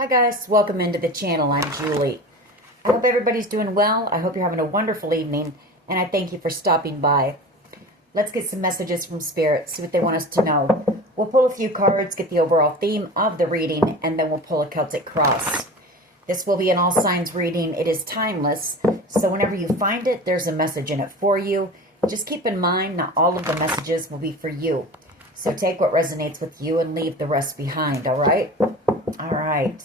Hi guys, welcome into the channel. I'm Julie. I hope everybody's doing well. I hope you're having a wonderful evening, and I thank you for stopping by. Let's get some messages from Spirit, see what they want us to know. We'll pull a few cards, get the overall theme of the reading, and then we'll pull a Celtic cross. This will be an all signs reading. It is timeless, so whenever you find it, there's a message in it for you. Just keep in mind, not all of the messages will be for you. So take what resonates with you and leave the rest behind, all right? All right.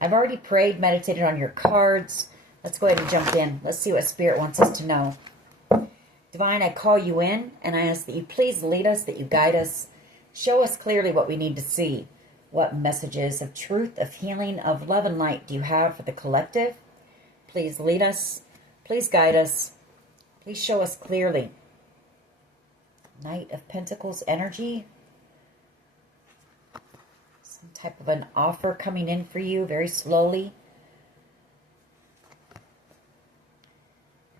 I've already prayed, meditated on your cards. Let's go ahead and jump in. Let's see what Spirit wants us to know. Divine, I call you in, and I ask that you please lead us, that you guide us. Show us clearly what we need to see. What messages of truth, of healing, of love and light do you have for the collective? Please lead us. Please guide us. Please show us clearly. Knight of Pentacles energy. Some type of an offer coming in for you very slowly.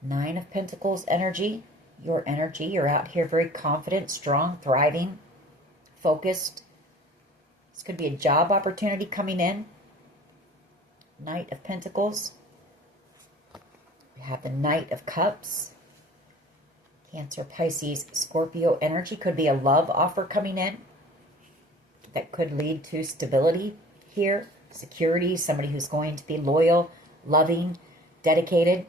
Nine of Pentacles energy. Your energy. You're out here very confident, strong, thriving, focused. This could be a job opportunity coming in. Knight of Pentacles. We have the Knight of Cups. Cancer, Pisces, Scorpio energy. Could be a love offer coming in that could lead to stability here. Security, somebody who's going to be loyal, loving, dedicated.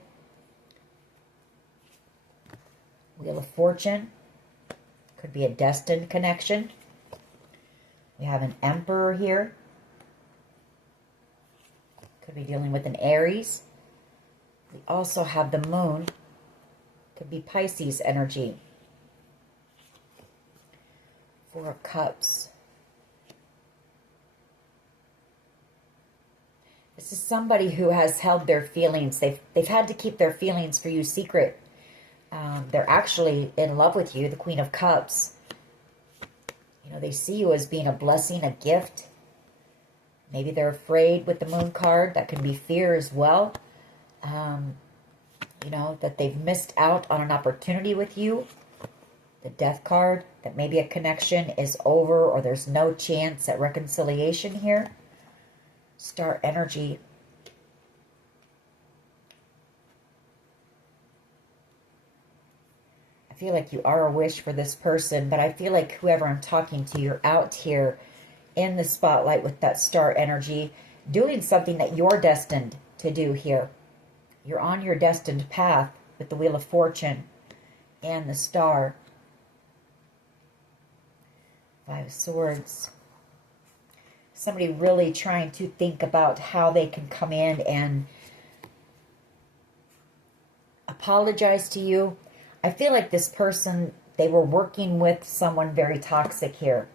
Wheel of Fortune. Could be a destined connection. We have an Emperor here. Could be dealing with an Aries. We also have the Moon. Could be Pisces energy. Four of Cups. This is somebody who has held their feelings. They've had to keep their feelings for you secret. They're actually in love with you, the Queen of Cups. You know, they see you as being a blessing, a gift. Maybe they're afraid with the Moon card. That can be fear as well. You know, that they've missed out on an opportunity with you. The Death card, that maybe a connection is over or there's no chance at reconciliation here. Star energy. I feel like you are a wish for this person, but I feel like whoever I'm talking to, you're out here in the spotlight with that star energy, doing something that you're destined to do here. You're on your destined path with the Wheel of Fortune and the Star. Five of Swords. Somebody really trying to think about how they can come in and apologize to you. I feel like this person, they were working with someone very toxic here.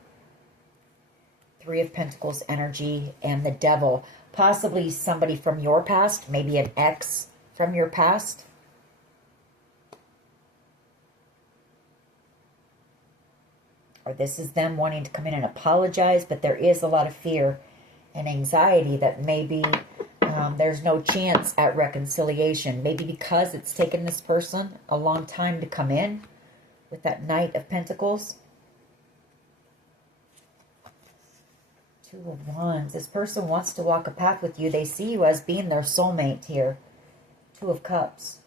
Three of Pentacles energy and the Devil. Possibly somebody from your past, maybe an ex from your past. Or this is them wanting to come in and apologize, but there is a lot of fear and anxiety that maybe there's no chance at reconciliation. Maybe because it's taken this person a long time to come in with that Knight of Pentacles. Two of Wands. This person wants to walk a path with you. They see you as being their soulmate here. Two of Cups.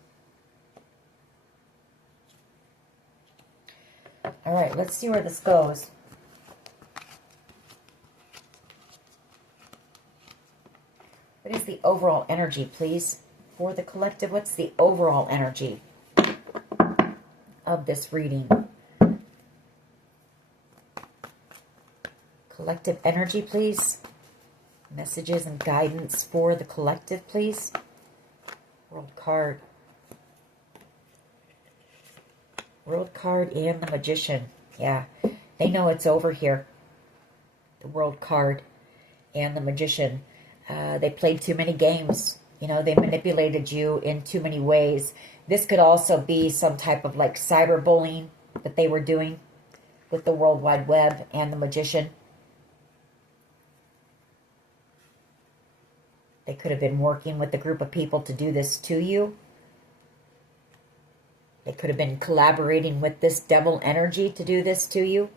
All right, let's see where this goes. What is the overall energy, please, for the collective? What's the overall energy of this reading? Collective energy, please. Messages and guidance for the collective, please. World card. World card and the Magician. Yeah, they know it's over here. The World card and the Magician. They played too many games. You know, they manipulated you in too many ways. This could also be some type of like cyberbullying that they were doing with the World Wide Web and the Magician. They could have been working with a group of people to do this to you. They could have been collaborating with this devil energy to do this to you.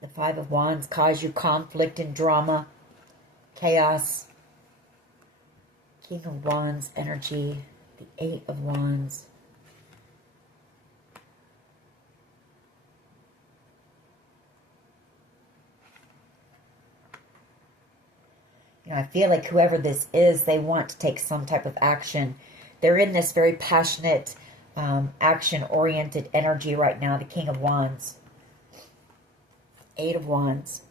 The Five of Wands cause you conflict and drama. Chaos. King of Wands energy. The Eight of Wands. You know, I feel like whoever this is, they want to take some type of action. They're in this very passionate, action-oriented energy right now, the King of Wands. Eight of Wands.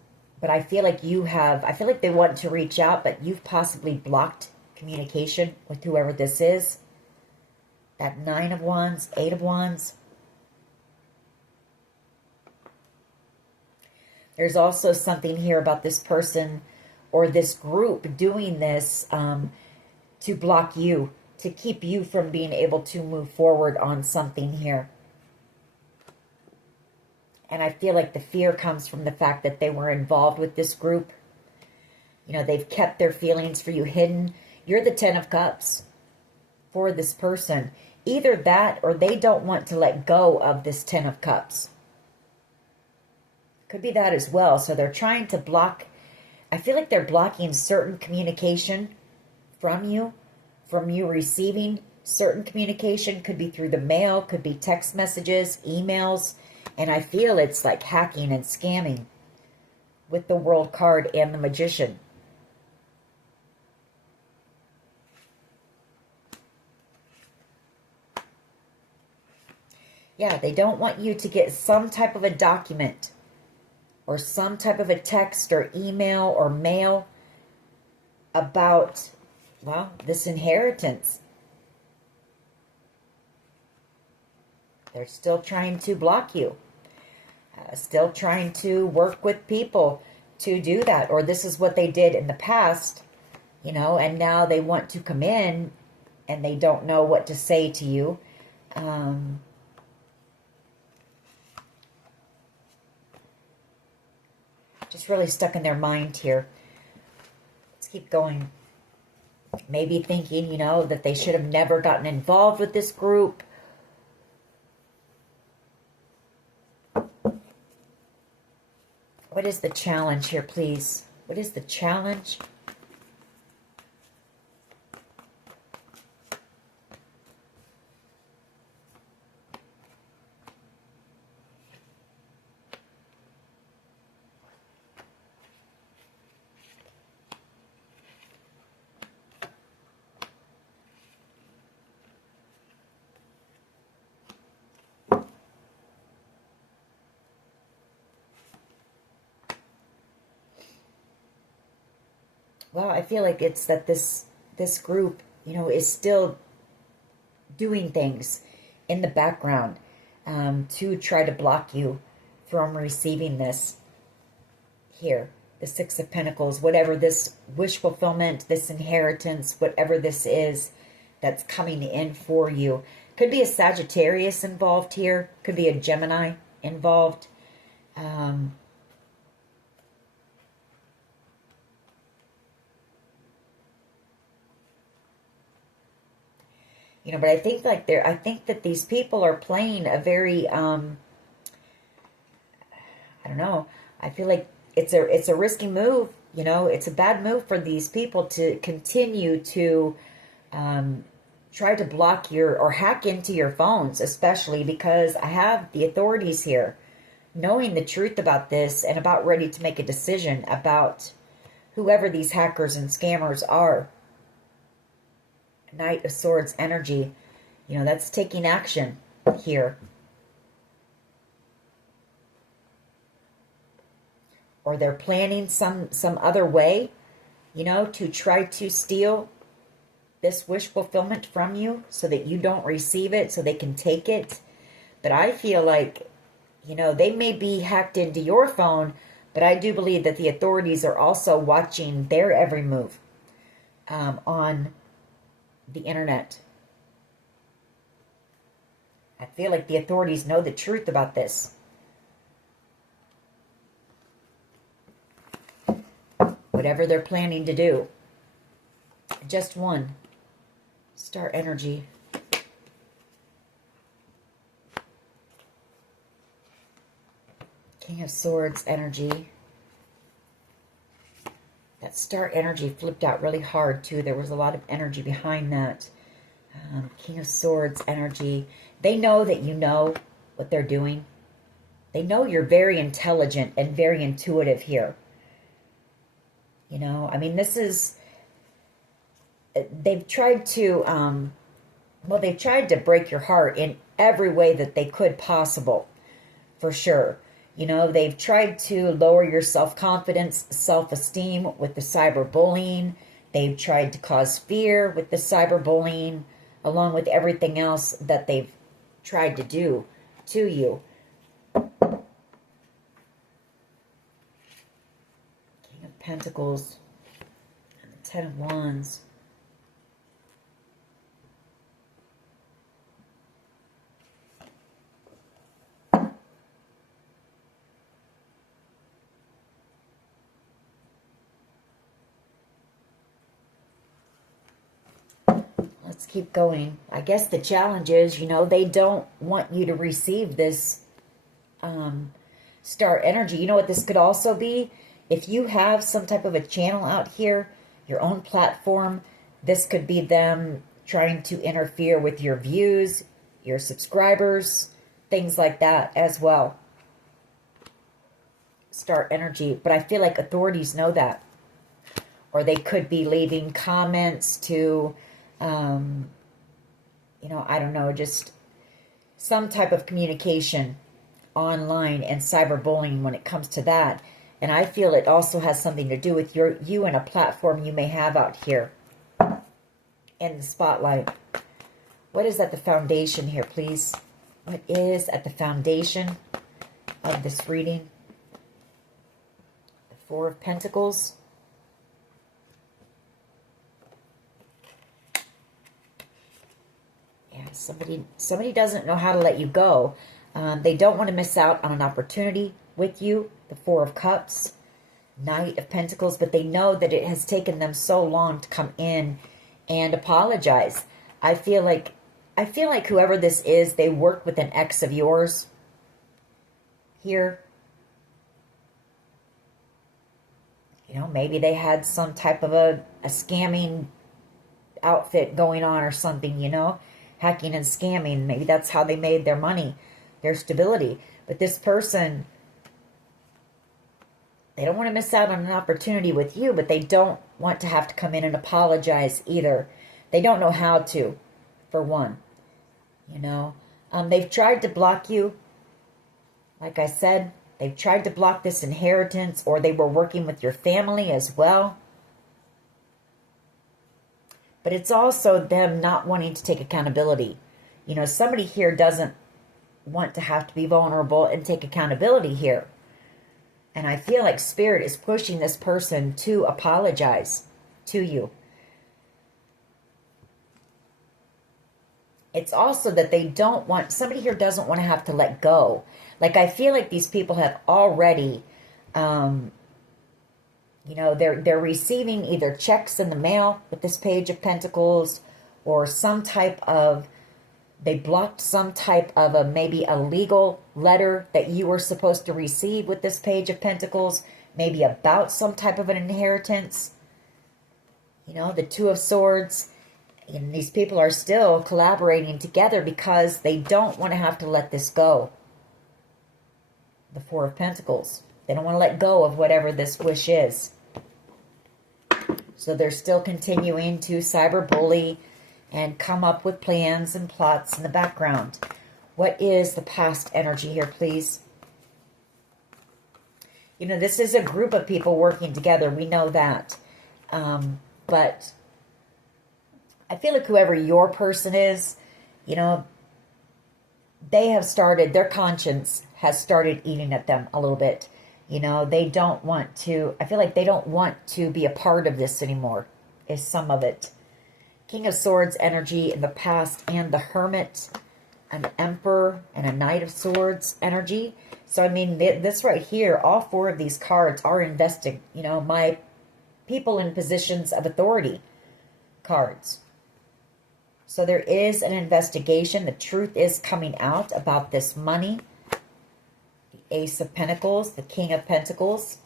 But I feel like I feel like they want to reach out, but you've possibly blocked communication with whoever this is. That Nine of Wands, Eight of Wands. There's also something here about this person or this group doing this to block you, to keep you from being able to move forward on something here. And I feel like the fear comes from the fact that they were involved with this group. You know, they've kept their feelings for you hidden. You're the Ten of Cups for this person. Either that or they don't want to let go of this Ten of Cups. Could be that as well. So they're trying to block. I feel like they're blocking certain communication from you receiving certain communication. Could be through the mail, could be text messages, emails. And I feel it's like hacking and scamming with the World card and the Magician. Yeah, they don't want you to get some type of a document or some type of a text or email or mail about, well, this inheritance. They're still trying to block you. Still trying to work with people to do that. Or this is what they did in the past, you know, and now they want to come in and they don't know what to say to you. Just really stuck in their mind here. Let's keep going. Maybe thinking, you know, that they should have never gotten involved with this group. What is the challenge here, please? What is the challenge? Well, I feel like it's that this group, you know, is still doing things in the background to try to block you from receiving this here. The Six of Pentacles, whatever this wish fulfillment, this inheritance, whatever this is that's coming in for you. Could be a Sagittarius involved here. Could be a Gemini involved. You know, but I think like I think that these people are playing a very, I don't know. I feel like it's a risky move. You know, it's a bad move for these people to continue to try to block your or hack into your phones, especially because I have the authorities here knowing the truth about this and about ready to make a decision about whoever these hackers and scammers are. Knight of Swords energy. You know, that's taking action here. Or they're planning some other way, you know, to try to steal this wish fulfillment from you so that you don't receive it, so they can take it. But I feel like, you know, they may be hacked into your phone, but I do believe that the authorities are also watching their every move on the internet. I feel like the authorities know the truth about this. Whatever they're planning to do. Just one. Star energy. King of Swords energy. That star energy flipped out really hard, too. There was a lot of energy behind that. King of Swords energy. They know that you know what they're doing. They know you're very intelligent and very intuitive here. You know, I mean, this is... They've tried to... well, they've tried to break your heart in every way that they could possible. For sure. You know, they've tried to lower your self-confidence, self-esteem with the cyberbullying. They've tried to cause fear with the cyberbullying, along with everything else that they've tried to do to you. King of Pentacles and the Ten of Wands. Let's keep going. I guess the challenge is, you know, they don't want you to receive this star energy. You know what this could also be? If you have some type of a channel out here, your own platform, this could be them trying to interfere with your views, your subscribers, things like that as well. Star energy. But I feel like authorities know that. Or they could be leaving comments to... you know, I don't know, just some type of communication online and cyberbullying when it comes to that. And I feel it also has something to do with you and a platform you may have out here in the spotlight. What is at the foundation here, please? What is at the foundation of this reading? The Four of Pentacles. Somebody doesn't know how to let you go. They don't want to miss out on an opportunity with you. The Four of Cups, Knight of Pentacles, but they know that it has taken them so long to come in and apologize. I feel like whoever this is, they work with an ex of yours here. You know, maybe they had some type of a scamming outfit going on or something, you know. Hacking and scamming. Maybe that's how they made their money, their stability. But this person, they don't want to miss out on an opportunity with you, but they don't want to have to come in and apologize either. They don't know how to, for one. You know, they've tried to block you. Like I said, they've tried to block this inheritance, or they were working with your family as well. But it's also them not wanting to take accountability. You know, somebody here doesn't want to have to be vulnerable and take accountability here. And I feel like Spirit is pushing this person to apologize to you. It's also that they don't want, somebody here doesn't want to have to let go. Like, I feel like these people have already... you know, they're receiving either checks in the mail with this Page of Pentacles, or some type of, they blocked some type of maybe a legal letter that you were supposed to receive with this Page of Pentacles, maybe about some type of an inheritance. You know, the Two of Swords, and these people are still collaborating together because they don't want to have to let this go. The Four of Pentacles. They don't want to let go of whatever this wish is. So they're still continuing to cyberbully and come up with plans and plots in the background. What is the past energy here, please? You know, this is a group of people working together. We know that. But I feel like whoever your person is, you know, they have started, their conscience has started eating at them a little bit. You know, they don't want to, I feel like they don't want to be a part of this anymore, is some of it. King of Swords energy in the past, and the Hermit, an Emperor, and a Knight of Swords energy. So, I mean, this right here, all four of these cards are investing, you know, my people in positions of authority cards. So there is an investigation. The truth is coming out about this money. Ace of Pentacles, the King of Pentacles.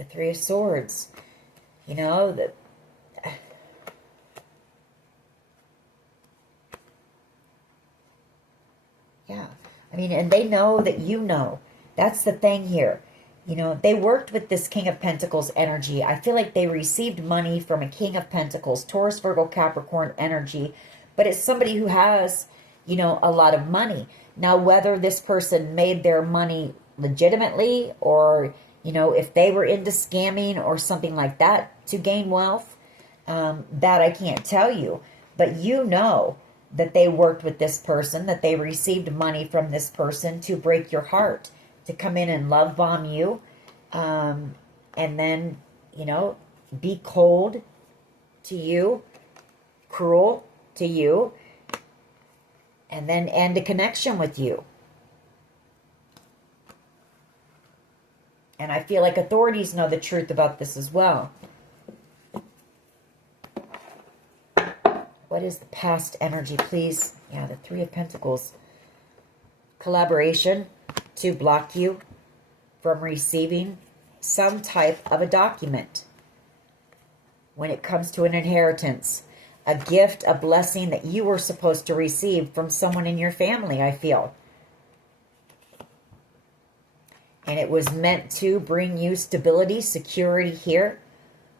The Three of Swords. You know, yeah. I mean, and they know that you know. That's the thing here. You know, they worked with this King of Pentacles energy. I feel like they received money from a King of Pentacles, Taurus, Virgo, Capricorn energy. But it's somebody who has, you know, a lot of money. Now, whether this person made their money legitimately or, you know, if they were into scamming or something like that to gain wealth, that I can't tell you. But you know that they worked with this person, that they received money from this person to break your heart, to come in and love bomb you, and then, you know, be cold to you, cruel to you, and then end a connection with you. And I feel like authorities know the truth about this as well. What is the past energy, please? Yeah, the Three of Pentacles. Collaboration to block you from receiving some type of a document when it comes to an inheritance, a gift, a blessing that you were supposed to receive from someone in your family, I feel. And it was meant to bring you stability, security here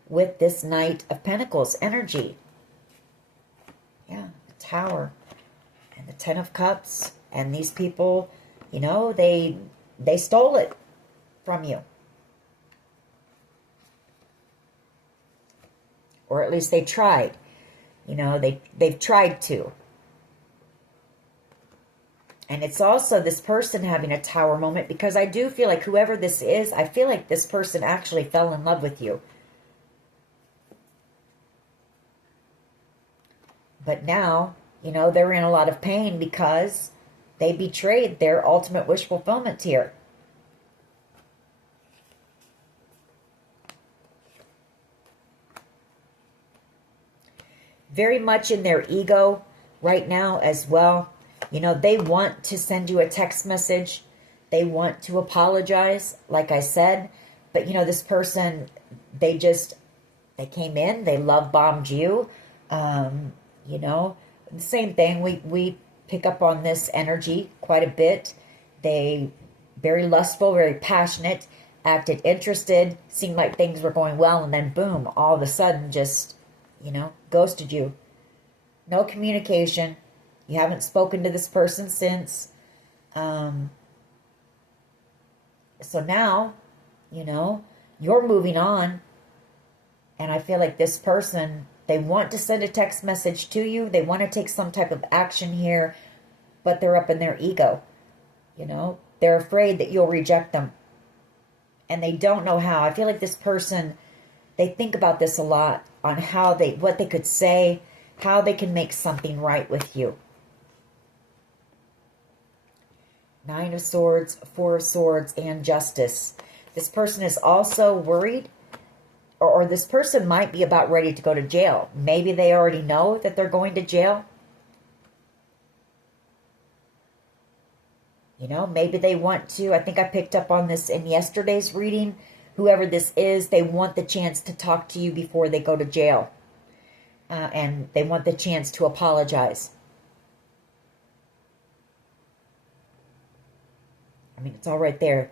with this Knight of Pentacles energy. Yeah, the Tower and the Ten of Cups. And these people, you know, they stole it from you. Or at least they tried. You know, they've tried to. And it's also this person having a Tower moment, because I do feel like whoever this is, I feel like this person actually fell in love with you. But now, you know, they're in a lot of pain because they betrayed their ultimate wish fulfillment here. Very much in their ego right now as well. You know, they want to send you a text message. They want to apologize, like I said. But, you know, this person, they came in, they love bombed you. You know, the same thing. We pick up on this energy quite a bit. They very lustful, very passionate, acted interested, seemed like things were going well, and then boom, all of a sudden just, you know, ghosted you. No communication. You haven't spoken to this person since. So now, you know, you're moving on. And I feel like this person, they want to send a text message to you. They want to take some type of action here, but they're up in their ego. You know, they're afraid that you'll reject them. And they don't know how. I feel like this person, they think about this a lot on how what they could say, how they can make something right with you. Nine of Swords, Four of Swords, and Justice. This person is also worried, or this person might be about ready to go to jail. Maybe they already know that they're going to jail. You know, maybe they want to. I think I picked up on this in yesterday's reading. Whoever this is, they want the chance to talk to you before they go to jail. And they want the chance to apologize. I mean, it's all right there.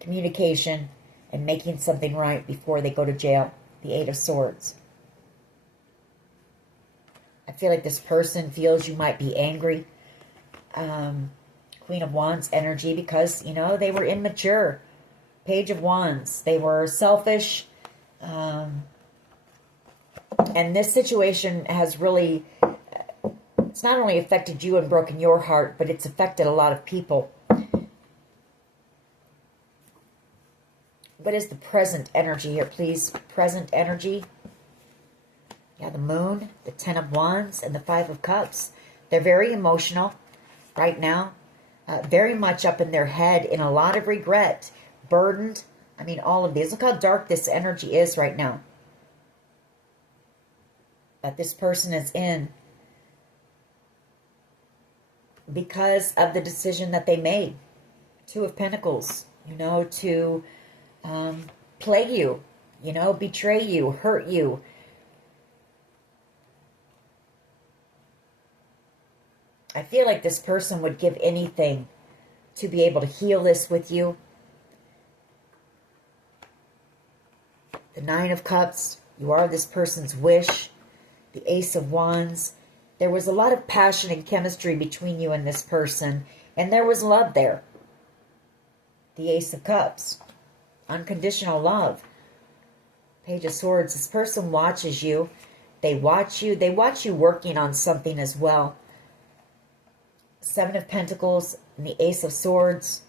Communication and making something right before they go to jail. The Eight of Swords. I feel like this person feels you might be angry. Queen of Wands energy, because, you know, they were immature. Page of Wands. They were selfish. And this situation has really, it's not only affected you and broken your heart, but it's affected a lot of people. What is the present energy here, please? Present energy. Yeah, the Moon, the Ten of Wands, and the Five of Cups. They're very emotional right now. Very much up in their head, in a lot of regret. Burdened. I mean, all of these. Look how dark this energy is right now. That this person is in. Because of the decision that they made. Two of Pentacles. You know, to play you, you know, betray you, hurt you. I feel like this person would give anything to be able to heal this with you. The Nine of Cups, you are this person's wish. The Ace of Wands. There was a lot of passion and chemistry between you and this person, and there was love there. The Ace of Cups, unconditional love. Page of Swords, this person watches you. They watch you working on something as well. Seven of Pentacles and the Ace of Swords.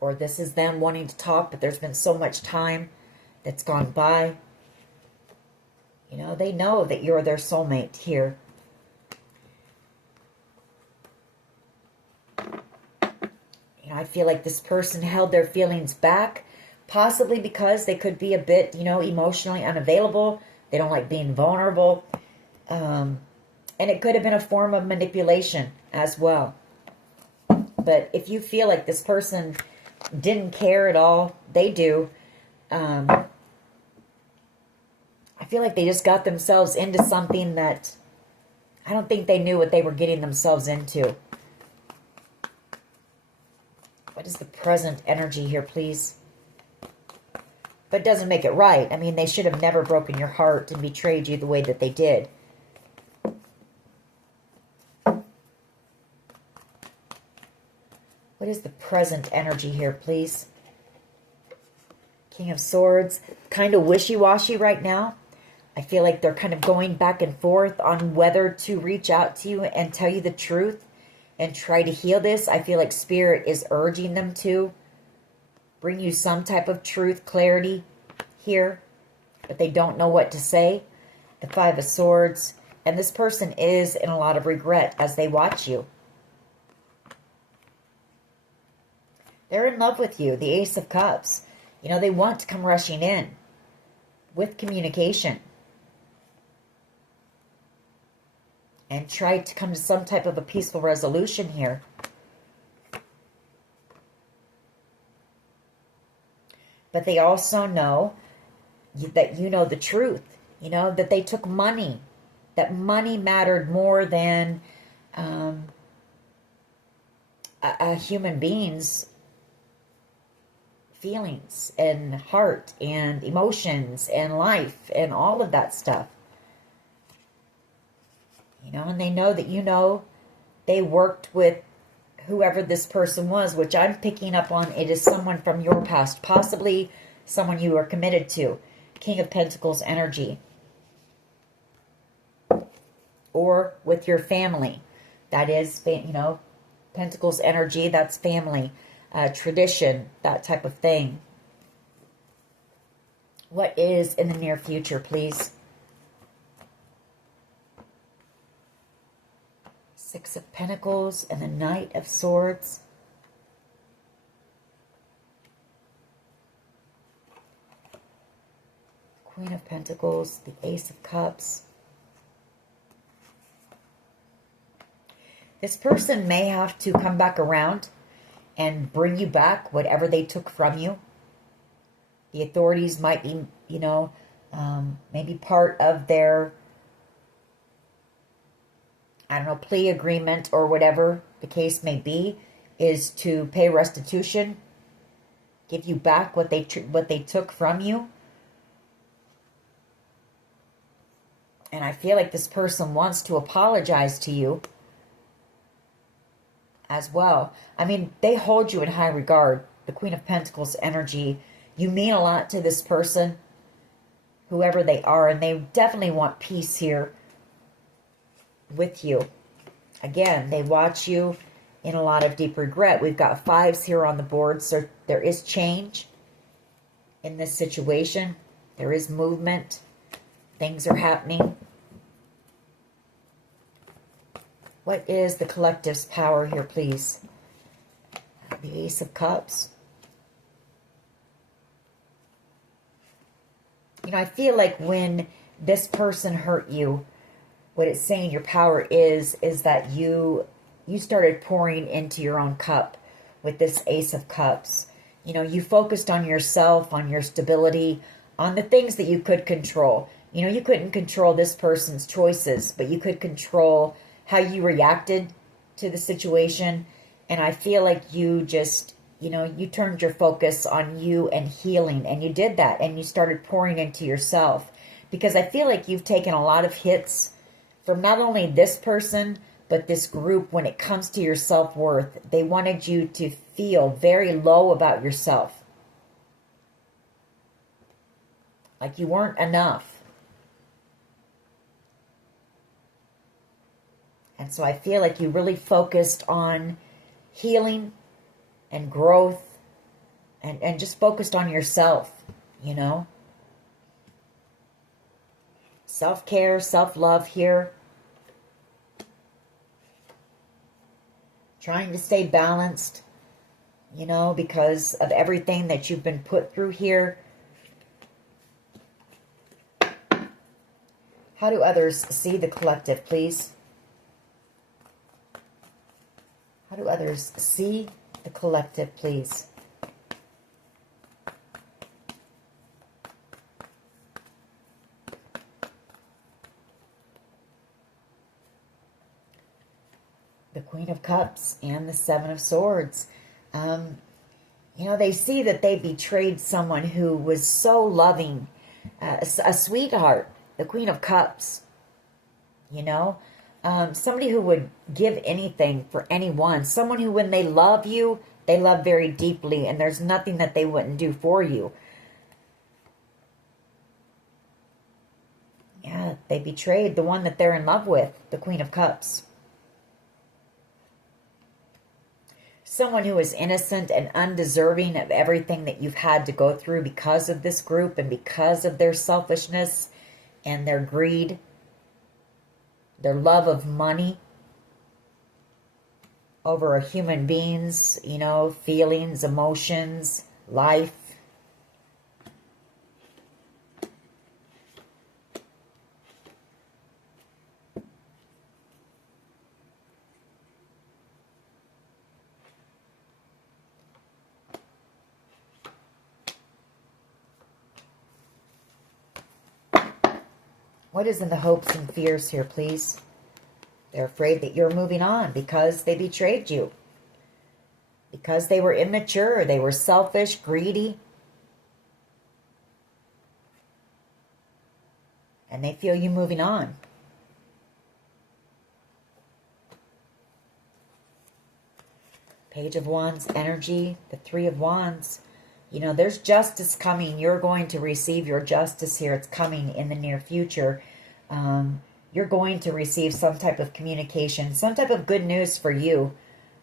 Or this is them wanting to talk, but there's been so much time that's gone by. You know, they know that you're their soulmate here. You know, I feel like this person held their feelings back, possibly because they could be a bit, you know, emotionally unavailable. They don't like being vulnerable. And it could have been a form of manipulation as well. But if you feel like this person didn't care at all, they do. I feel like they just got themselves into something that I don't think they knew what they were getting themselves into. What is the present energy here, please? But it doesn't make it right. I mean, they should have never broken your heart and betrayed you the way that they did. What is the present energy here, please? King of Swords. Kind of wishy-washy right now. I feel like they're kind of going back and forth on whether to reach out to you and tell you the truth and try to heal this. I feel like Spirit is urging them to bring you some type of truth, clarity here, but they don't know what to say. The Five of Swords. And this person is in a lot of regret as they watch you. They're in love with you. The Ace of Cups. You know, they want to come rushing in with communication. And try to come to some type of a peaceful resolution here. But they also know that you know the truth. You know, that they took money. That money mattered more than a human being's feelings and heart and emotions and life and all of that stuff. You know, and they know that, you know, they worked with whoever this person was, which I'm picking up on. It is someone from your past, possibly someone you are committed to. King of Pentacles energy. Or with your family. That is, you know, Pentacles energy, that's family. Tradition, that type of thing. What is in the near future, please? Six of Pentacles and the Knight of Swords. Queen of Pentacles, the Ace of Cups. This person may have to come back around and bring you back whatever they took from you. The authorities might be, you know, maybe part of their, I don't know, plea agreement or whatever the case may be, is to pay restitution, give you back what they took from you. And I feel like this person wants to apologize to you as well. I mean, they hold you in high regard. The Queen of Pentacles energy. You mean a lot to this person, whoever they are, and they definitely want peace here with you. Again, they watch you in a lot of deep regret. We've got fives here on the board, so there is change in this situation. There is movement. Things are happening. What is the collective's power here, please? The Ace of Cups. You know, I feel like when this person hurt you, what it's saying your power is that you started pouring into your own cup with this Ace of Cups. You know, you focused on yourself, on your stability, on the things that you could control. You know, you couldn't control this person's choices, but you could control how you reacted to the situation. And I feel like you just, you know, you turned your focus on you and healing, and you did that, and you started pouring into yourself. Because I feel like you've taken a lot of hits from not only this person, but this group when it comes to your self-worth. They wanted you to feel very low about yourself. Like you weren't enough. And so I feel like you really focused on healing and growth and just focused on yourself, you know. Self-care, self-love here. Trying to stay balanced, you know, because of everything that you've been put through here. How do others see the collective, please? How do others see the collective, please? The Queen of Cups and the Seven of Swords. You know, they see that they betrayed someone who was so loving, a sweetheart, the Queen of Cups, you know. Somebody who would give anything for anyone. Someone who, when they love you, they love very deeply, and there's nothing that they wouldn't do for you. Yeah, they betrayed the one that they're in love with, the Queen of Cups. Someone who is innocent and undeserving of everything that you've had to go through because of this group and because of their selfishness and their greed, their love of money over a human being's, you know, feelings, emotions, life. What is in the hopes and fears here, please? They're afraid that you're moving on because they betrayed you. Because they were immature, they were selfish, greedy. And they feel you moving on. Page of Wands energy, the Three of Wands. You know, there's justice coming. You're going to receive your justice here. It's coming in the near future. You're going to receive some type of communication, some type of good news for you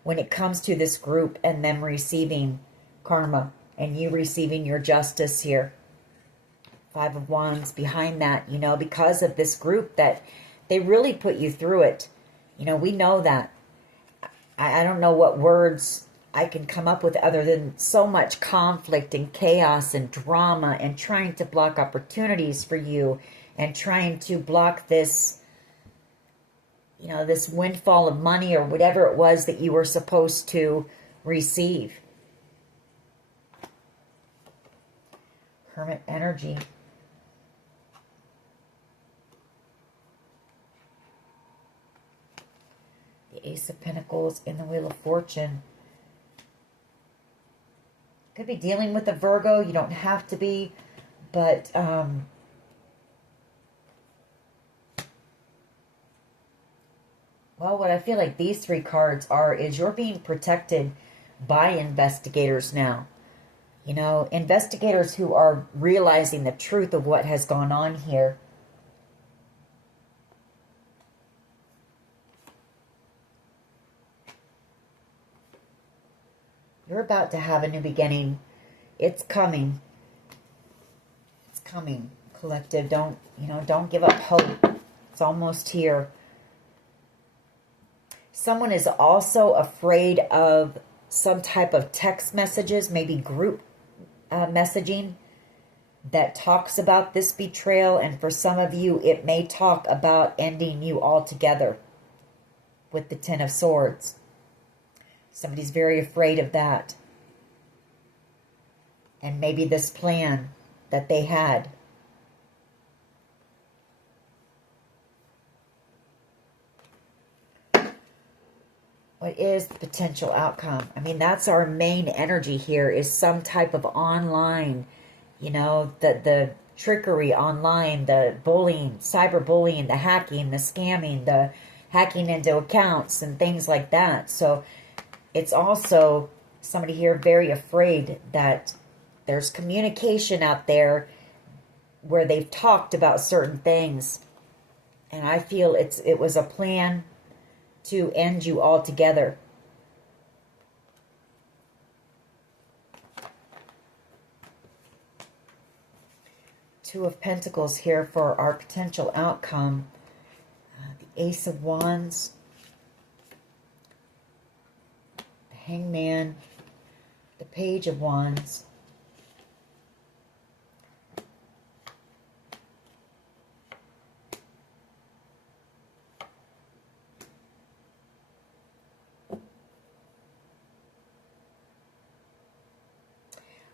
when it comes to this group and them receiving karma and you receiving your justice here. Five of Wands behind that, you know, because of this group that they really put you through it. You know, we know that. I don't know what words I can come up with other than so much conflict and chaos and drama and trying to block opportunities for you and trying to block this, you know, this windfall of money or whatever it was that you were supposed to receive. Hermit energy. The Ace of Pentacles in the Wheel of Fortune. Could be dealing with a Virgo. You don't have to be, but well, what I feel like these three cards are is you're being protected by investigators now. You know, investigators who are realizing the truth of what has gone on here. You're about to have a new beginning. It's coming. It's coming. Collective, don't give up hope. It's almost here. Someone is also afraid of some type of text messages, maybe group messaging that talks about this betrayal. And for some of you, it may talk about ending you altogether with the Ten of Swords. Somebody's very afraid of that. And maybe this plan that they had. What is the potential outcome? I mean, that's our main energy here, is some type of online, you know, the trickery online, the bullying, cyberbullying, the hacking, the scamming, the hacking into accounts and things like that. So it's also somebody here very afraid that there's communication out there where they've talked about certain things. And I feel it was a plan to end you altogether. Two of Pentacles here for our potential outcome. The Ace of Wands. The Hangman. The Page of Wands.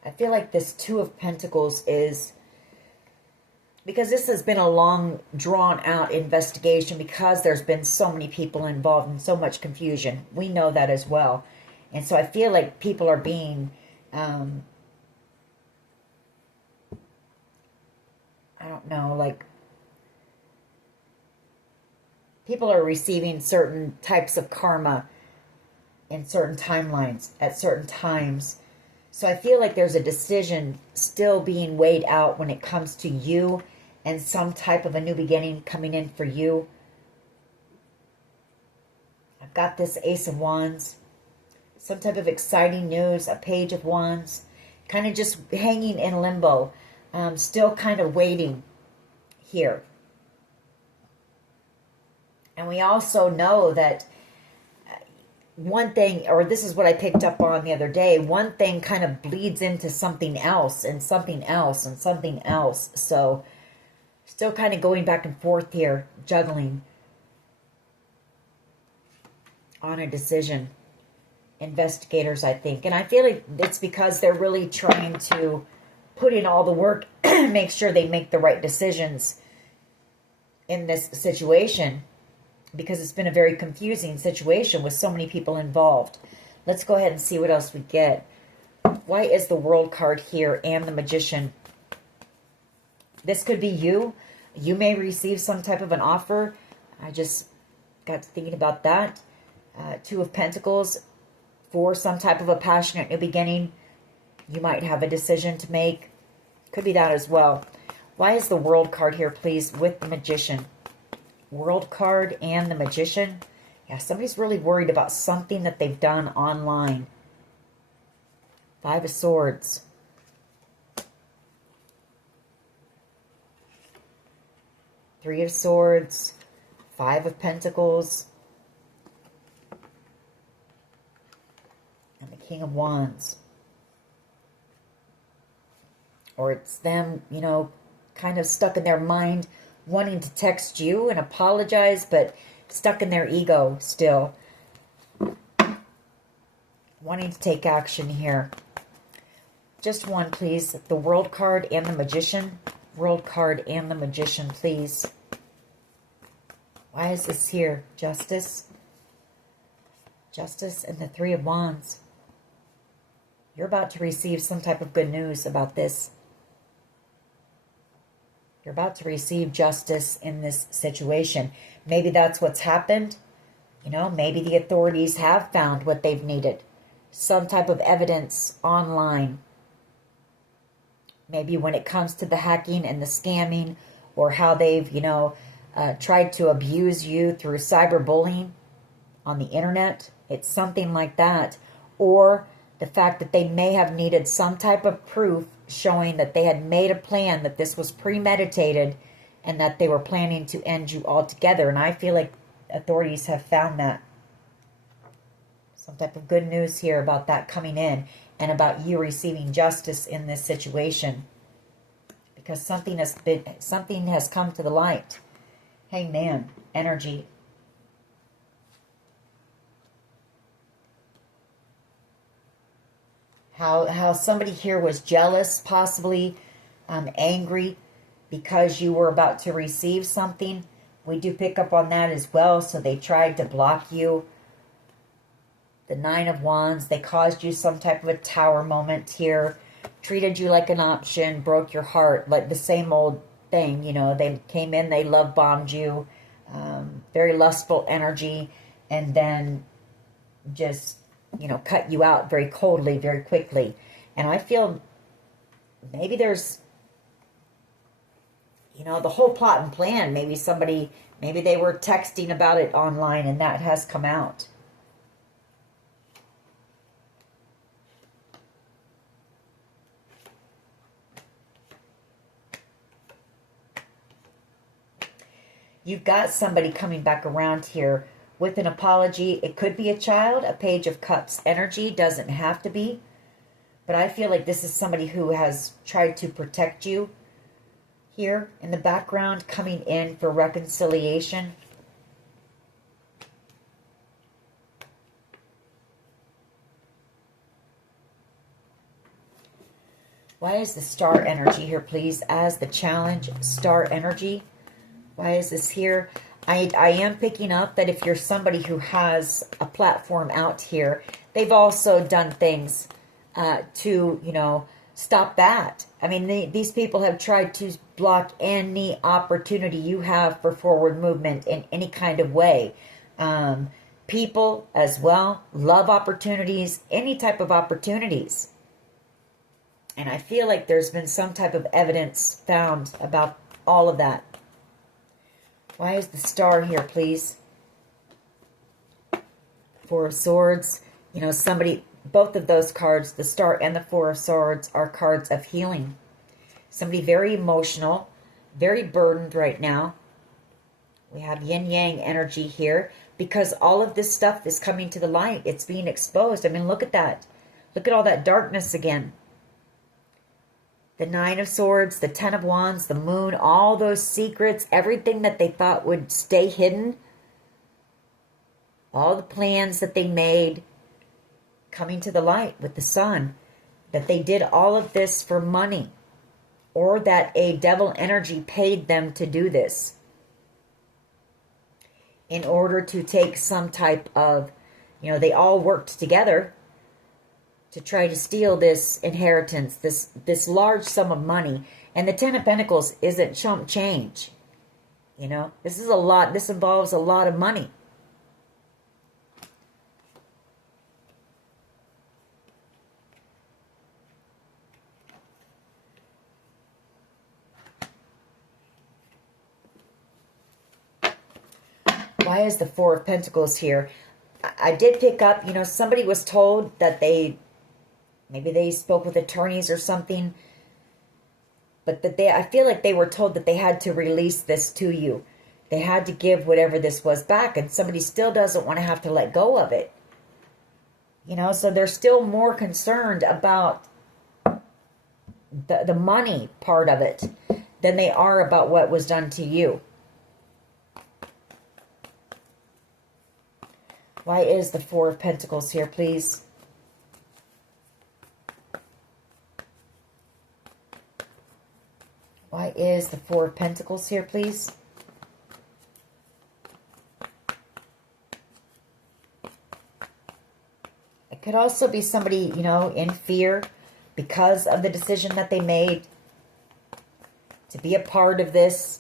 I feel like this Two of Pentacles is, because this has been a long, drawn-out investigation, because there's been so many people involved and so much confusion. We know that as well. And so I feel like people are being, I don't know, like, people are receiving certain types of karma in certain timelines at certain times. So I feel like there's a decision still being weighed out when it comes to you and some type of a new beginning coming in for you. I've got this Ace of Wands. Some type of exciting news, a Page of Wands. Kind of just hanging in limbo. Still kind of waiting here. And we also know that one thing, or this is what I picked up on the other day, one thing kind of bleeds into something else and something else and something else. So still kind of going back and forth here, juggling on a decision. Investigators, I think. And I feel like it's because they're really trying to put in all the work, make sure they make the right decisions in this situation, because it's been a very confusing situation with so many people involved. Let's go ahead and see what else we get. Why is the World card here and the Magician? This could be you. You may receive some type of an offer. I just got to thinking about that. Two of Pentacles for some type of a passionate new beginning. You might have a decision to make. Could be that as well. Why is the World card here, please, with the Magician? World card and the Magician. Yeah, somebody's really worried about something that they've done online. Five of Swords. Three of Swords. Five of Pentacles. And the King of Wands. Or it's them, you know, kind of stuck in their mind, wanting to text you and apologize, but stuck in their ego still. Wanting to take action here. Just one, please. The World card and the Magician. World card and the Magician, please. Why is this here? Justice. Justice and the Three of Wands. You're about to receive some type of good news about this. You're about to receive justice in this situation. Maybe that's what's happened. You know, maybe the authorities have found what they've needed. Some type of evidence online. Maybe when it comes to the hacking and the scamming, or how they've, you know, tried to abuse you through cyberbullying on the internet. It's something like that. Or the fact that they may have needed some type of proof showing that they had made a plan, that this was premeditated, and that they were planning to end you altogether. And I feel like authorities have found that. Some type of good news here about that coming in, and about you receiving justice in this situation. Because something has come to the light. Hangman energy. How somebody here was jealous, possibly angry because you were about to receive something. We do pick up on that as well. So they tried to block you. The Nine of Wands, they caused you some type of a tower moment here. Treated you like an option, broke your heart, like the same old thing. You know, they came in, they love bombed you. Very lustful energy. And then just, you know, cut you out very coldly, very quickly. And I feel maybe there's, you know, the whole plot and plan. Maybe they were texting about it online and that has come out. You've got somebody coming back around here with an apology. It could be a child, a Page of Cups energy, doesn't have to be. But I feel like this is somebody who has tried to protect you here in the background, coming in for reconciliation. Why is the Star energy here, please, as the challenge? Star energy. Why is this here? I am picking up that if you're somebody who has a platform out here, they've also done things to, you know, stop that. I mean, these people have tried to block any opportunity you have for forward movement in any kind of way. People as well, love opportunities, any type of opportunities. And I feel like there's been some type of evidence found about all of that. Why is the Star here, please? Four of Swords. You know, somebody, both of those cards, the Star and the Four of Swords, are cards of healing. Somebody very emotional, very burdened right now. We have yin-yang energy here because all of this stuff is coming to the light. It's being exposed. I mean, look at that. Look at all that darkness again. The Nine of Swords, the Ten of Wands, the Moon, all those secrets, everything that they thought would stay hidden, all the plans that they made coming to the light with the Sun, that they did all of this for money, or that a devil energy paid them to do this in order to take some type of, you know, they all worked together to try to steal this inheritance, this large sum of money. And the Ten of Pentacles isn't chump change. You know, this is a lot. This involves a lot of money. Why is the Four of Pentacles here? I did pick up, you know, somebody was told that maybe they spoke with attorneys or something, but that I feel like they were told that they had to release this to you. They had to give whatever this was back, and somebody still doesn't want to have to let go of it. You know, so they're still more concerned about the money part of it than they are about what was done to you. Why is the Four of Pentacles here, please? Why is the Four of Pentacles here, please? It could also be somebody, you know, in fear because of the decision that they made to be a part of this.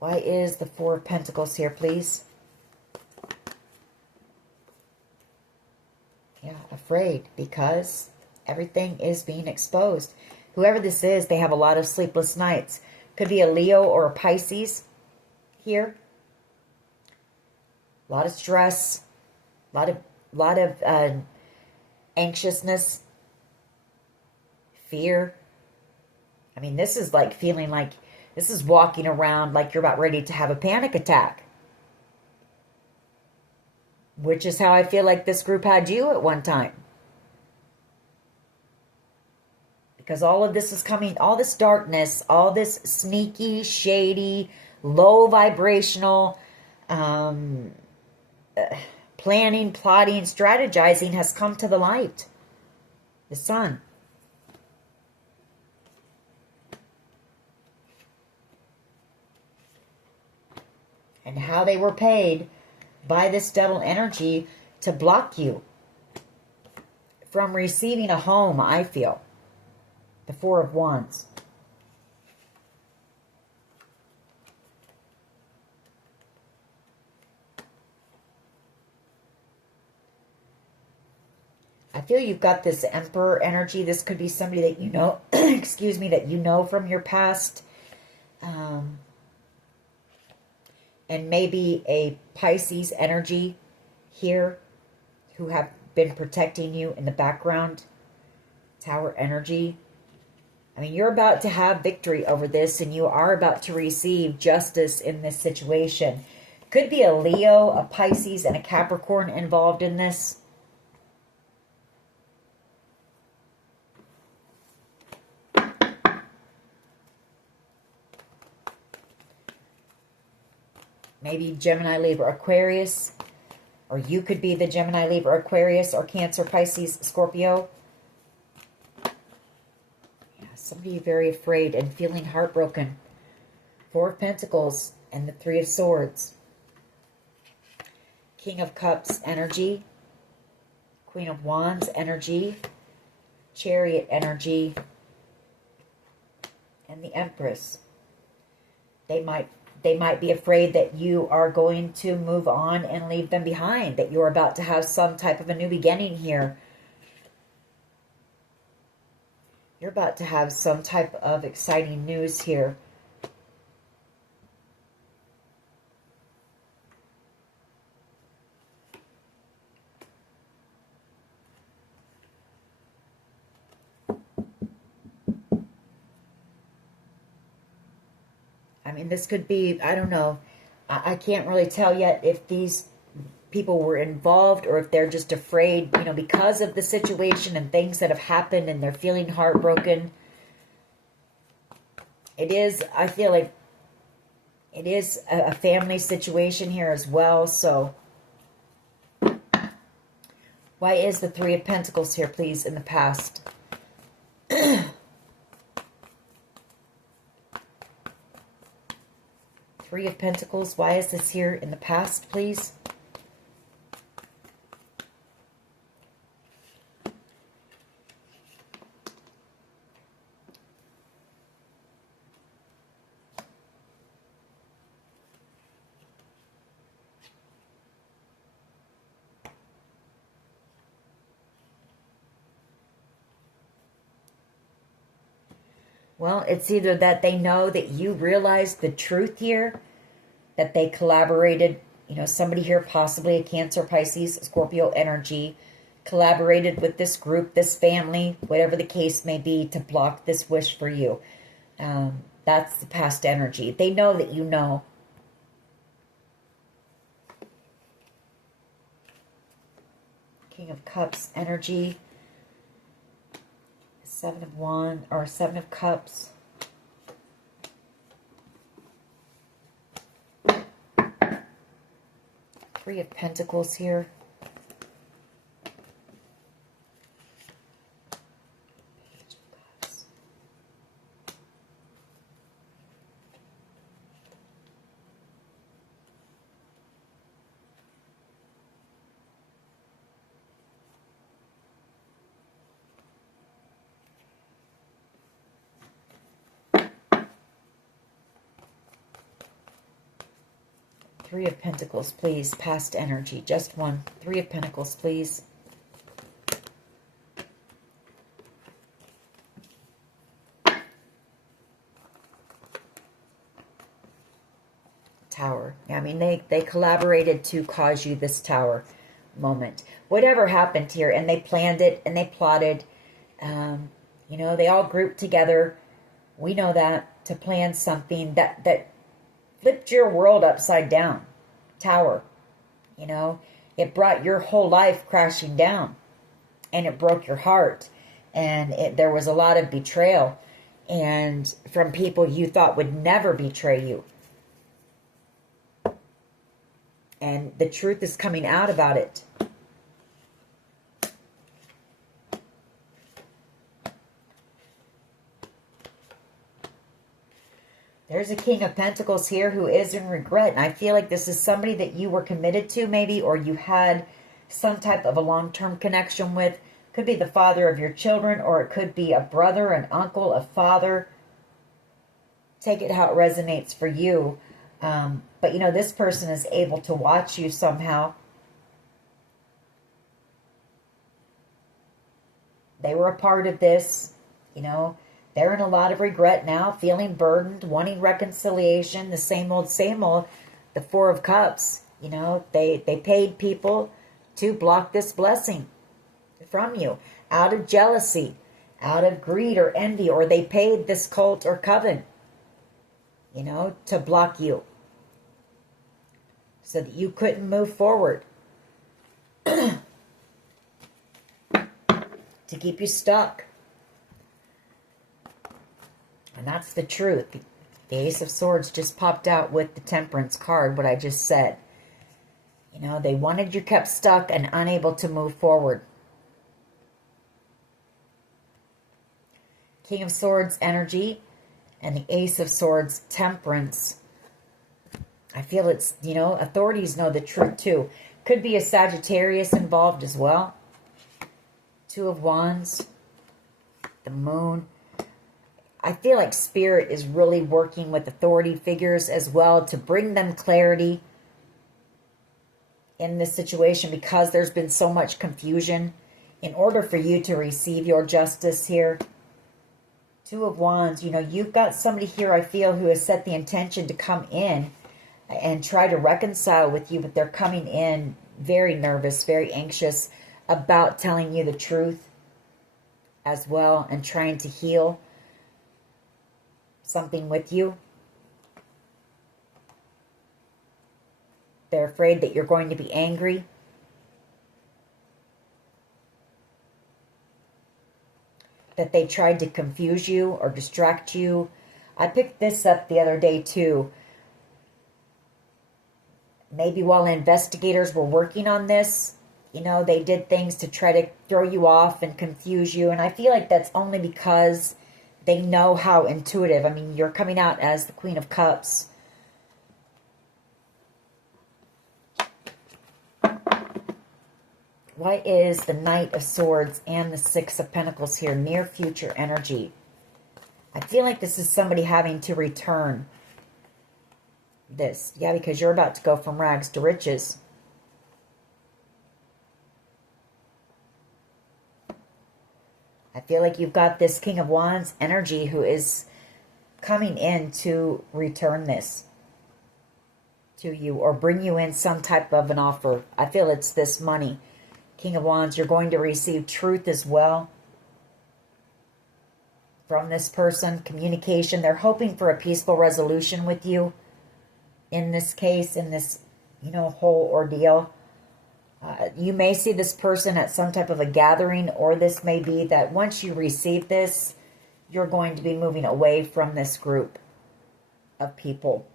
Why is the Four of Pentacles here, please? Yeah, afraid because everything is being exposed. Whoever this is, they have a lot of sleepless nights. Could be a Leo or a Pisces here. A lot of stress, a lot of anxiousness, fear. I mean, this is like feeling like, this is walking around like you're about ready to have a panic attack. Which is how I feel like this group had you at one time. Because all of this is coming, all this darkness, all this sneaky, shady, low vibrational, planning, plotting, strategizing has come to the light. The Sun. And how they were paid by this devil energy to block you from receiving a home, I feel. The Four of Wands. I feel you've got this Emperor energy. This could be somebody that you know, excuse me, that you know from your past. And maybe a Pisces energy here who have been protecting you in the background. Tower energy. I mean, you're about to have victory over this, and you are about to receive justice in this situation. Could be a Leo, a Pisces, and a Capricorn involved in this. Maybe Gemini, Libra, Aquarius. Or you could be the Gemini, Libra, Aquarius, or Cancer, Pisces, Scorpio. Yeah, somebody very afraid and feeling heartbroken. Four of Pentacles and the Three of Swords. King of Cups energy. Queen of Wands energy. Chariot energy. And the Empress. They might be afraid that you are going to move on and leave them behind, that you're about to have some type of a new beginning here. You're about to have some type of exciting news here. I mean, this could be, I don't know. I can't really tell yet if these people were involved or if they're just afraid, you know, because of the situation and things that have happened and they're feeling heartbroken. It is, I feel like it is a family situation here as well. So why is the Three of Pentacles here, please, in the past? Three of Pentacles. Why is this here in the past, please? Well, it's either that they know that you realize the truth here, that they collaborated, you know, somebody here, possibly a Cancer, Pisces, Scorpio energy, collaborated with this group, this family, whatever the case may be, to block this wish for you. That's the past energy. They know that you know. King of Cups energy. Seven of Wands, or Seven of Cups. Three of Pentacles here. Page of Cups. Three of Pentacles, please. Past energy. Just one. Three of Pentacles, please. Tower. I mean, they collaborated to cause you this Tower moment. Whatever happened here, and they planned it, and they plotted. You know, they all grouped together. We know that, to plan something that flipped your world upside down. Tower. You know, it brought your whole life crashing down, and it broke your heart, and there was a lot of betrayal, and from people you thought would never betray you. And the truth is coming out about it. There's a King of Pentacles here who is in regret. And I feel like this is somebody that you were committed to maybe, or you had some type of a long-term connection with. Could be the father of your children, or it could be a brother, an uncle, a father. Take it how it resonates for you. But, you know, this person is able to watch you somehow. They were a part of this, you know. They're in a lot of regret now, feeling burdened, wanting reconciliation, the same old, the Four of Cups. You know, they paid people to block this blessing from you out of jealousy, out of greed or envy, or they paid this cult or coven, you know, to block you so that you couldn't move forward, to keep you stuck. And that's the truth. The Ace of Swords just popped out with the Temperance card, what I just said. You know, they wanted you kept stuck and unable to move forward. King of Swords energy and the Ace of Swords Temperance. I feel it's, you know, authorities know the truth too. Could be a Sagittarius involved as well. Two of Wands. The Moon. I feel like Spirit is really working with authority figures as well to bring them clarity in this situation, because there's been so much confusion. In order for you to receive your justice here. Two of Wands, you know, you've got somebody here, I feel, who has set the intention to come in and try to reconcile with you, but they're coming in very nervous, very anxious about telling you the truth as well, and trying to heal something with you. They're afraid that you're going to be angry. That they tried to confuse you or distract you. I picked this up the other day too. Maybe while investigators were working on this, you know, they did things to try to throw you off and confuse you. And I feel like that's only because they know how intuitive. I mean, you're coming out as the Queen of Cups. Why is the Knight of Swords and the Six of Pentacles here? Near future energy. I feel like this is somebody having to return this. Yeah, because you're about to go from rags to riches. I feel like you've got this King of Wands energy who is coming in to return this to you or bring you in some type of an offer. I feel it's this money. King of Wands, you're going to receive truth as well from this person. Communication. They're hoping for a peaceful resolution with you in this case, in this, you know, whole ordeal. You may see this person at some type of a gathering, or this may be that once you receive this, you're going to be moving away from this group of people.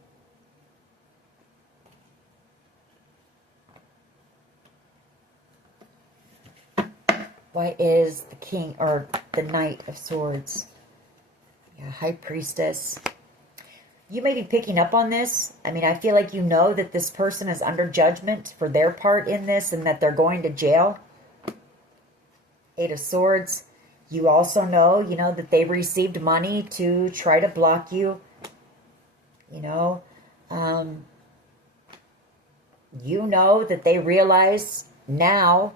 Why is the King or the Knight of Swords? Yeah, High Priestess. You may be picking up on this. I mean, I feel like you know that this person is under judgment for their part in this and that they're going to jail. Eight of Swords. You also know, you know, that they received money to try to block you. You know, you know that they realize now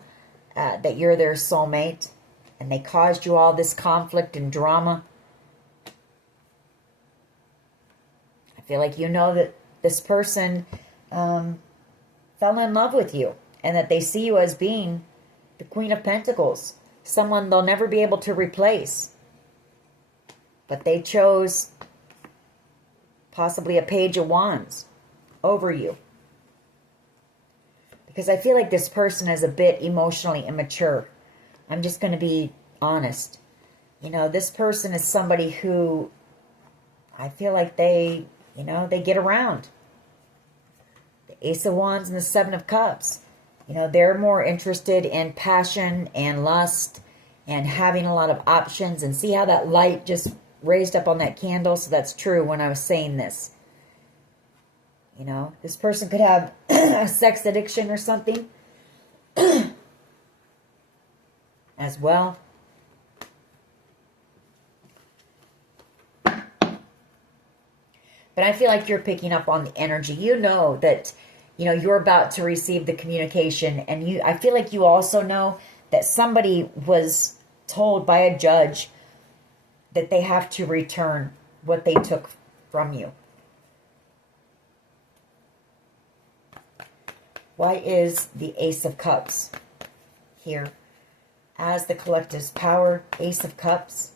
that you're their soulmate, and they caused you all this conflict and drama. I feel like you know that this person fell in love with you, and that they see you as being the Queen of Pentacles, someone they'll never be able to replace. But they chose possibly a Page of Wands over you. Because I feel like this person is a bit emotionally immature. I'm just going to be honest. You know, this person is somebody who I feel like they, you know, they get around. The Ace of Wands and the Seven of Cups. You know, they're more interested in passion and lust and having a lot of options. And see how that light just raised up on that candle? So that's true when I was saying this. You know, this person could have a sex addiction or something as well. But I feel like you're picking up on the energy. You know that, you know, you're about to receive the communication. And I feel like you also know that somebody was told by a judge that they have to return what they took from you. Why is the Ace of Cups here? As the collective's power, Ace of Cups.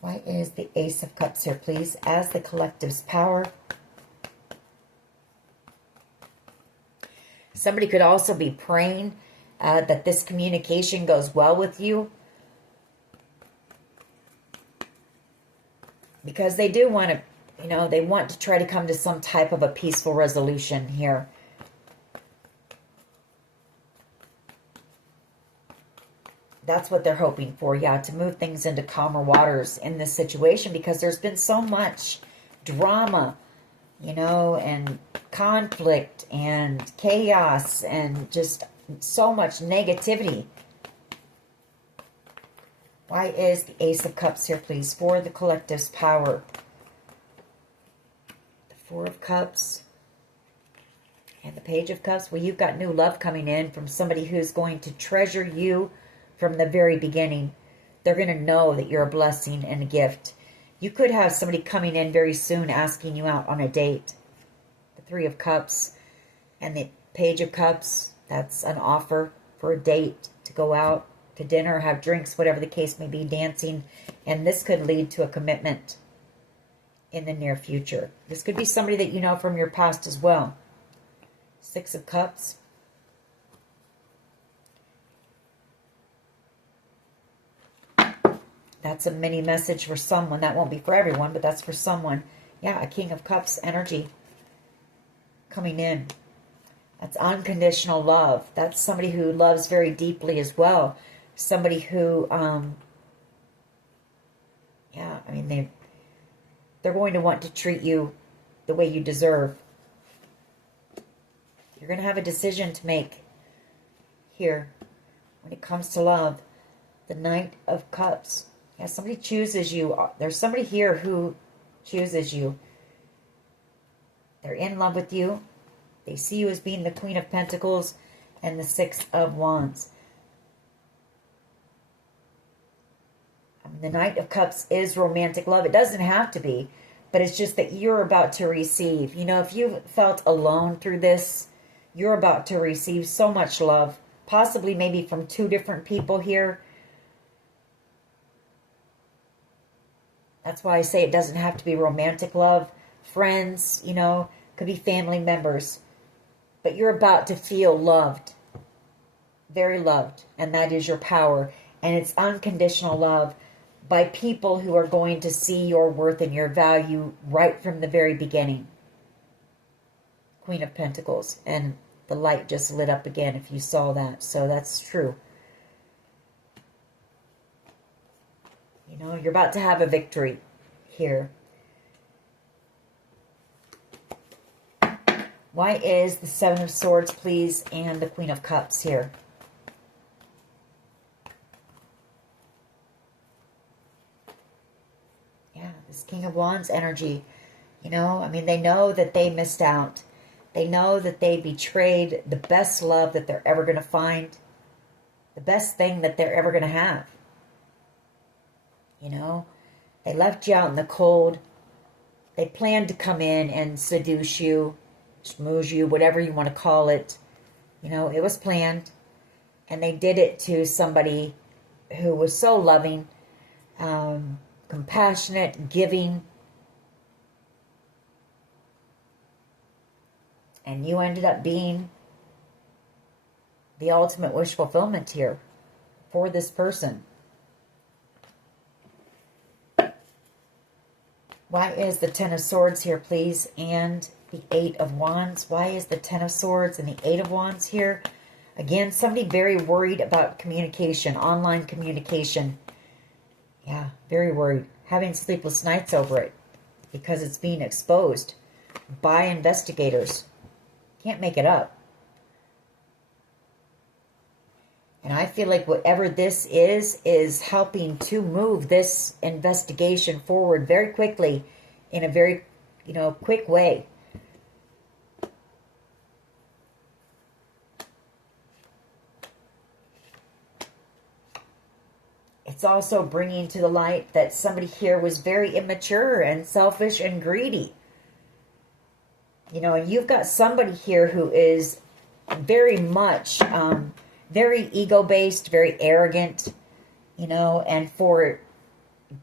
Why is the Ace of Cups here, please? As the collective's power. Somebody could also be praying that this communication goes well with you. Because they do want to, you know, they want to try to come to some type of a peaceful resolution here. That's what they're hoping for, yeah, to move things into calmer waters in this situation, because there's been so much drama, you know, and conflict and chaos and just so much negativity. Why is the Ace of Cups here, please, for the collective's power? The Four of Cups and the Page of Cups. Well, you've got new love coming in from somebody who's going to treasure you from the very beginning. They're going to know that you're a blessing and a gift. You could have somebody coming in very soon asking you out on a date. The Three of Cups and the Page of Cups, that's an offer for a date to go out to dinner, have drinks, whatever the case may be, dancing. And this could lead to a commitment in the near future. This could be somebody that you know from your past as well. Six of Cups. That's a mini message for someone. That won't be for everyone, but that's for someone. Yeah, a King of Cups energy coming in. That's unconditional love. That's somebody who loves very deeply as well. Somebody who, yeah, I mean, they're going to want to treat you the way you deserve. You're going to have a decision to make here when it comes to love. The Knight of Cups. Yeah, somebody chooses you. There's somebody here who chooses you. They're in love with you. They see you as being the Queen of Pentacles and the Six of Wands. I mean, the Knight of Cups is romantic love. It doesn't have to be, but it's just that you're about to receive. You know, if you've felt alone through this, you're about to receive so much love. Possibly maybe from two different people here. That's why I say it doesn't have to be romantic love. Friends, you know, could be family members. But you're about to feel loved. Very loved. And that is your power. And it's unconditional love by people who are going to see your worth and your value right from the very beginning. Queen of Pentacles. And the light just lit up again if you saw that. So that's true. You know, you're about to have a victory here. Why is the Seven of Swords, please, and the Queen of Cups here? Yeah, this King of Wands energy. You know, I mean, they know that they missed out. They know that they betrayed the best love that they're ever going to find. The best thing that they're ever going to have. You know, they left you out in the cold. They planned to come in and seduce you, schmooze you, whatever you want to call it. You know, it was planned. And they did it to somebody who was so loving, compassionate, giving, And you ended up being the ultimate wish fulfillment here for this person. Why is the Ten of Swords here, please? And the Eight of Wands. Why is the Ten of Swords and the Eight of Wands here? Again, somebody very worried about communication, online communication. Yeah, very worried. Having sleepless nights over it because it's being exposed by investigators. Can't make it up. And I feel like whatever this is helping to move this investigation forward very quickly in a very, quick way. It's also bringing to the light that somebody here was very immature and selfish and greedy. And you've got somebody here who is very much, very ego-based, very arrogant, and for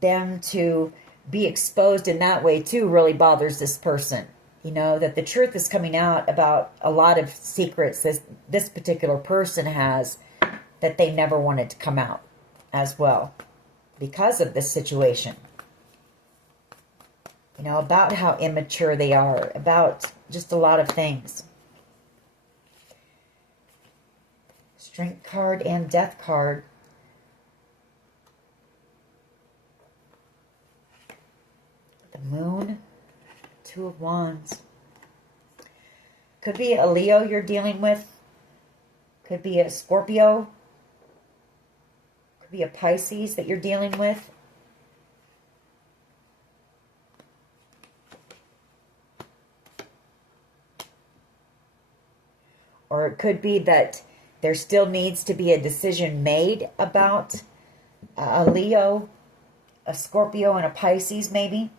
them to be exposed in that way too really bothers this person. That the truth is coming out about a lot of secrets that this particular person has that they never wanted to come out as well because of this situation. About how immature they are, about just a lot of things. Strength card and Death card. The Moon, Two of Wands. Could be a Leo you're dealing with. Could be a Scorpio. Could be a Pisces that you're dealing with. Or it could be that there still needs to be a decision made about a Leo, a Scorpio, and a Pisces, maybe.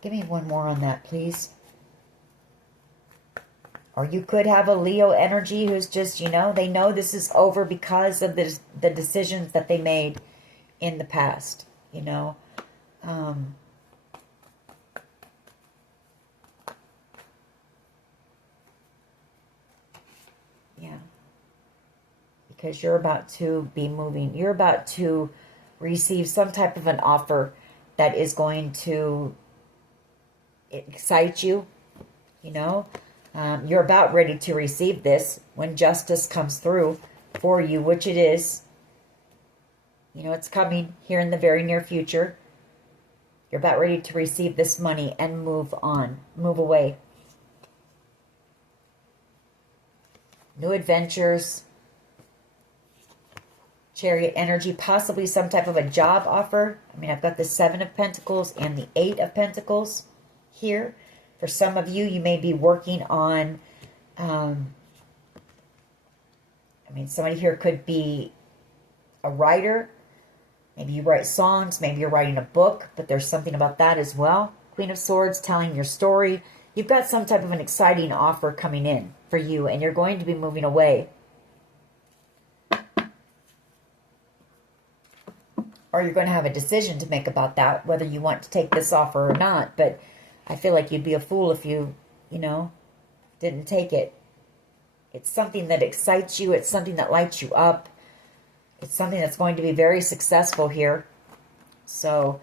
Give me one more on that, please. Or you could have a Leo energy who's just, they know this is over because of the decisions that they made in the past, Yeah. Because you're about to be moving. You're about to receive some type of an offer that is going to excite you, You're about ready to receive this when justice comes through for you, which it is. It's coming here in the very near future. You're about ready to receive this money and move on, move away. New adventures. Chariot energy, possibly some type of a job offer. I've got the Seven of Pentacles and the Eight of Pentacles here. For some of you, you may be working on, somebody here could be a writer. Maybe you write songs, maybe you're writing a book, but there's something about that as well. Queen of Swords, telling your story. You've got some type of an exciting offer coming in for you, and you're going to be moving away. Or you're going to have a decision to make about that, whether you want to take this offer or not. But I feel like you'd be a fool if you, didn't take it. It's something that excites you. It's something that lights you up. It's something that's going to be very successful here. So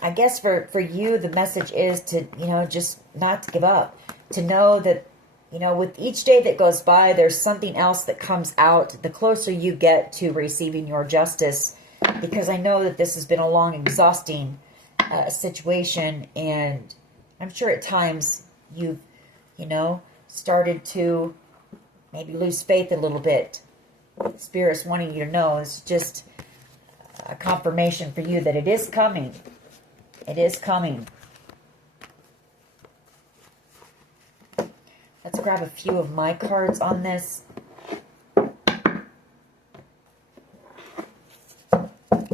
I guess for you, the message is to, just not to give up. To know that, with each day that goes by, there's something else that comes out the closer you get to receiving your justice. Because I know that this has been a long, exhausting situation. And I'm sure at times you've, started to maybe lose faith a little bit. Spirit's wanting you to know. It's just a confirmation for you that it is coming. It is coming. Let's grab a few of my cards on this.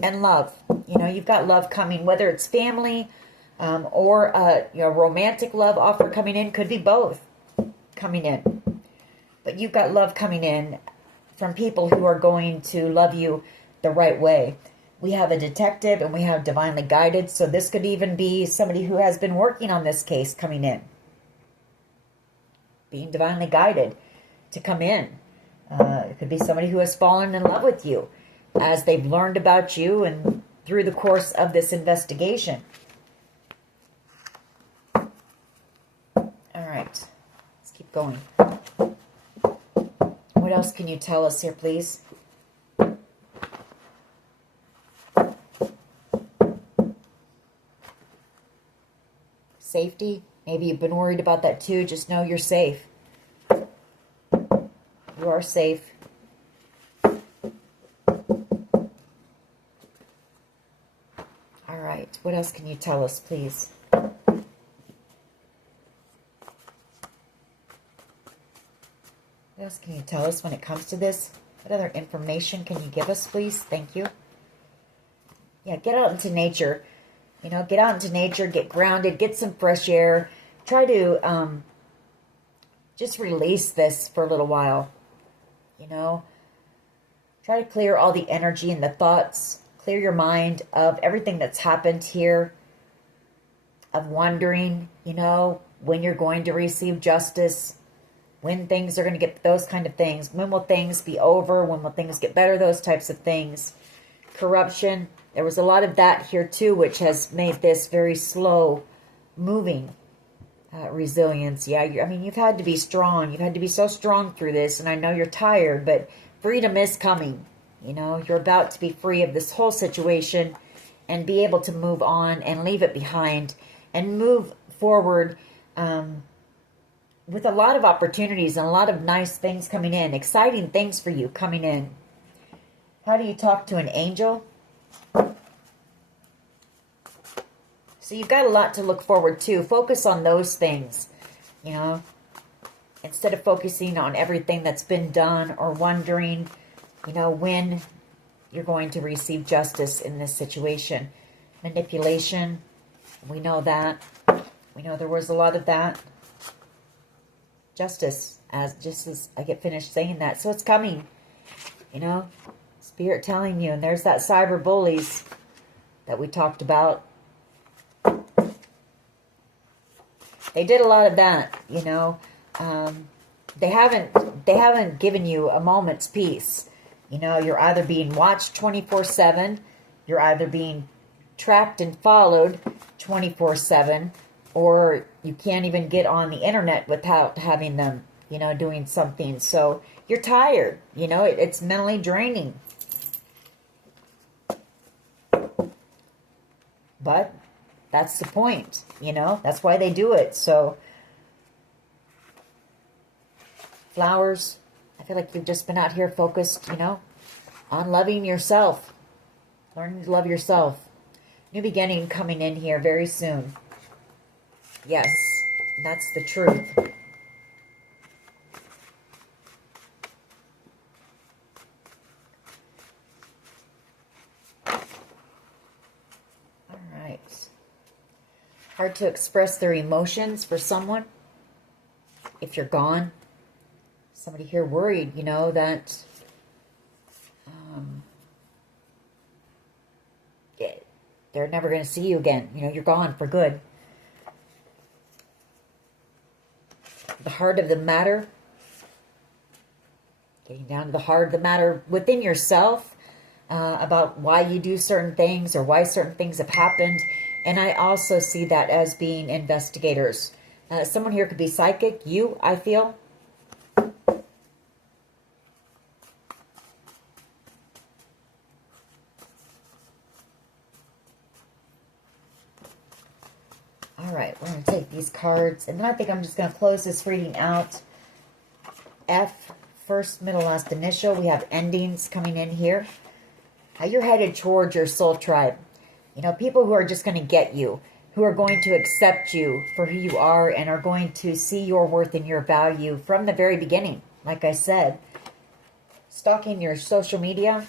And love. You've got love coming, whether it's family, or romantic love offer coming in. Could be both coming in. But you've got love coming in from people who are going to love you the right way. We have a detective and we have divinely guided. So this could even be somebody who has been working on this case coming in. Being divinely guided to come in. It could be somebody who has fallen in love with you as they've learned about you and through the course of this investigation. All right. Let's keep going. What else can you tell us here, please? Safety. Maybe you've been worried about that too. Just know you're safe. You are safe. All right. What else can you tell us, please? What else can you tell us when it comes to this? What other information can you give us, please? Thank you. Yeah, get out into nature. You know, get out into nature, get grounded, get some fresh air. Try to just release this for a little while. You know, try to clear all the energy and the thoughts. Clear your mind of everything that's happened here. Of wondering, you know, when you're going to receive justice. When things are going to get, those kind of things. When will things be over? When will things get better? Those types of things. Corruption. There was a lot of that here too, which has made this very slow moving. Resilience. Yeah, I mean, you've had to be strong. You've had to be so strong through this, and I know you're tired, but freedom is coming. You know, you're about to be free of this whole situation and be able to move on and leave it behind and move forward with a lot of opportunities and a lot of nice things coming in, exciting things for you coming in. How do you talk to an angel? So you've got a lot to look forward to. Focus on those things, you know, instead of focusing on everything that's been done or wondering, you know, when you're going to receive justice in this situation. Manipulation, we know that. We know there was a lot of that. Justice, just as I get finished saying that. So it's coming, you know, Spirit telling you. And there's that cyber bullies that we talked about. They did a lot of that, you know. They haven't given you a moment's peace. You know, you're either being watched 24/7, you're either being tracked and followed 24/7, or you can't even get on the internet without having them, you know, doing something. So you're tired, you know, it's mentally draining. But that's the point, you know, that's why they do it. So flowers, I feel like you've just been out here focused, you know, on loving yourself, learning to love yourself. New beginning coming in here very soon. Yes, that's the truth. All right. Hard to express their emotions for someone. If you're gone. Somebody here worried, you know, that they're never going to see you again. You know, you're gone for good. The heart of the matter. Getting down to the heart of the matter within yourself about why you do certain things or why certain things have happened. And I also see that as being investigators. Someone here could be psychic. You, I feel. All right, we're going to take these cards, and then I think I'm just going to close this reading out. F, first, middle, last initial. We have endings coming in here. How you're headed towards your soul tribe. You know, people who are just going to get you, who are going to accept you for who you are and are going to see your worth and your value from the very beginning. Like I said, stalking your social media,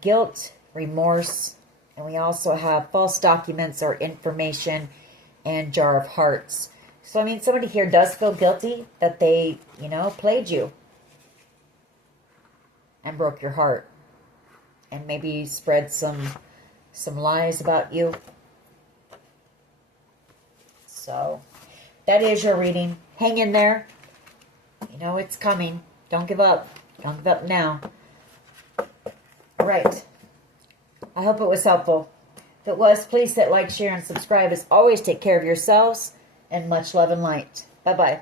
guilt, remorse, And we also have false documents or information and Jar of Hearts. So, I mean, somebody here does feel guilty that they, you know, played you and broke your heart. And maybe spread some lies about you. So, that is your reading. Hang in there. You know it's coming. Don't give up. Don't give up now. All right. I hope it was helpful. If it was, please hit like, share, and subscribe. As always, take care of yourselves, and much love and light. Bye-bye.